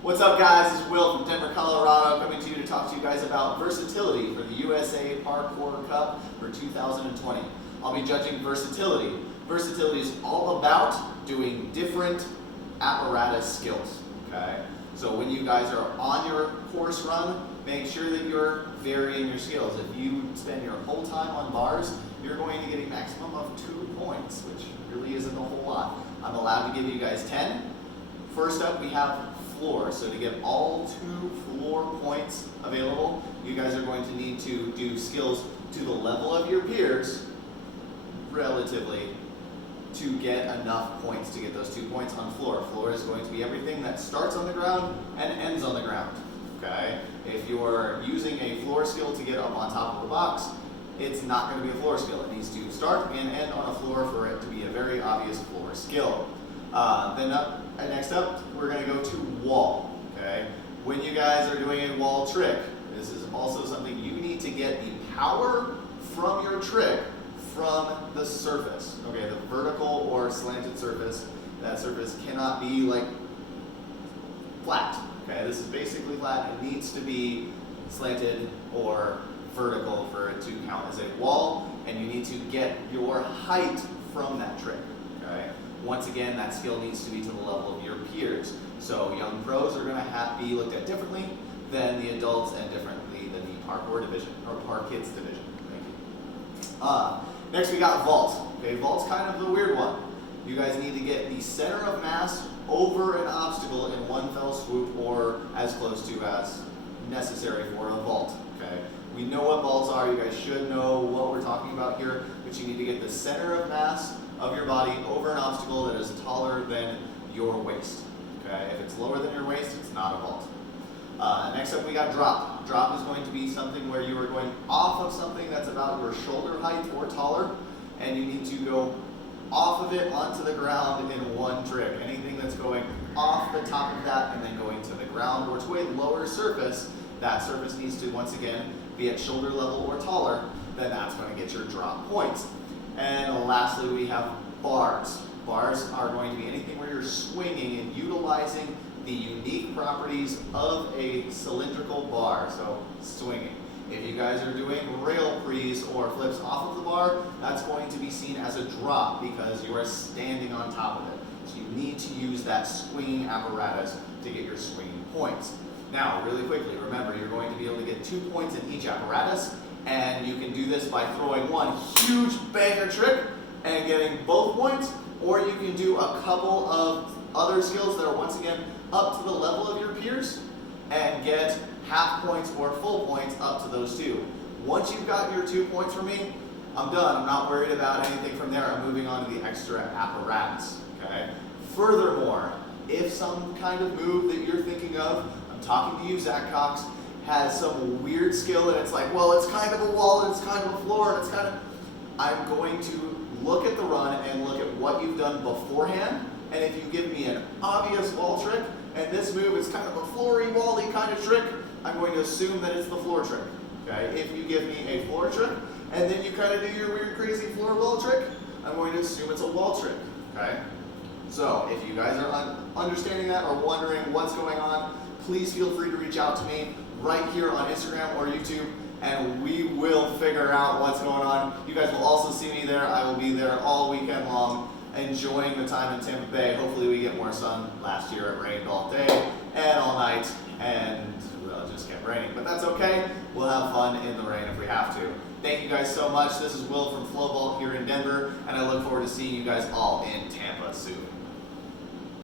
What's up, guys? It's Will from Denver, Colorado, coming to you to talk to you guys about Versatility for the USA Parkour Cup for 2020. I'll be judging Versatility. Versatility is all about doing different apparatus skills, okay? So when you guys are on your course run, make sure that you're varying your skills. If you spend your whole time on bars, you're going to get a maximum of 2 points, which really isn't a whole lot. I'm allowed to give you guys 10. First up, we have floor. So to get all 2 floor points available, you guys are going to need to do skills to the level of your peers, relatively, to get enough points to get those 2 points on floor. Floor is going to be everything that starts on the ground and ends on the ground, okay? If you're using a floor skill to get up on top of the box, it's not going to be a floor skill. It needs to start and end on a floor for it to be a very obvious floor skill. Next up, we're going to go to wall, okay? When you guys are doing a wall trick, this is also something you need to get the power from your trick from the surface, okay? The vertical or slanted surface, that surface cannot be like flat, okay? This is basically flat. It needs to be slanted or vertical for it to count as a wall, and you need to get your height from that trick, okay? Once again, that skill needs to be to the level of your peers. So young pros are going to be looked at differently than the adults and differently than the parkour division, or Park Kids division. Thank you. Next we got vault. Okay, vault's kind of the weird one. You guys need to get the center of mass over an obstacle in one fell swoop, or as close to as necessary for a vault. Okay, we know what vaults are. You guys should know what we're talking about here, but you need to get the center of mass of your body over an obstacle that is taller than your waist. Okay, if it's lower than your waist, it's not a vault. Next up, we got drop. Drop is going to be something where you are going off of something that's about your shoulder height or taller, and you need to go off of it onto the ground in one trick. Anything that's going off the top of that and then going to the ground or to a lower surface, that surface needs to once again be at shoulder level or taller, then that's going to get your drop points. And lastly, we have bars. Bars are going to be anything where you're swinging and utilizing the unique properties of a cylindrical bar, so swinging. If you guys are doing rail prees or flips off of the bar, that's going to be seen as a drop because you are standing on top of it. So you need to use that swinging apparatus to get your swinging points. Now, really quickly, remember, you're going to be able to get 2 points in each apparatus, and you can do this by throwing one huge banger trick and getting both points, or you can do a couple of other skills that are once again up to the level of your peers and get half points or full points up to those 2. Once you've got your 2 points from me, I'm done. I'm not worried about anything from there. I'm moving on to the extra apparatus, okay? Furthermore, if some kind of move that you're thinking of, I'm talking to you, Zach Cox, has some weird skill and it's like, well, it's kind of a wall and it's kind of a floor and it's kind of, I'm going to look at the run and look at what you've done beforehand, and if you give me an obvious wall trick and this move is kind of a floory, wall-y kind of trick, I'm going to assume that it's the floor trick, okay? If you give me a floor trick and then you kind of do your weird, crazy floor wall trick, I'm going to assume it's a wall trick, okay? So if you guys are understanding that or wondering what's going on, please feel free to reach out to me right here on Instagram or YouTube, and we will figure out what's going on. You guys will also see me there. I will be there all weekend long, enjoying the time in Tampa Bay. Hopefully we get more sun. Last year it rained all day and all night, and well, it just kept raining, but that's okay. We'll have fun in the rain if we have to. Thank you guys so much. This is Will from Flow Vault here in Denver, and I look forward to seeing you guys all in Tampa soon.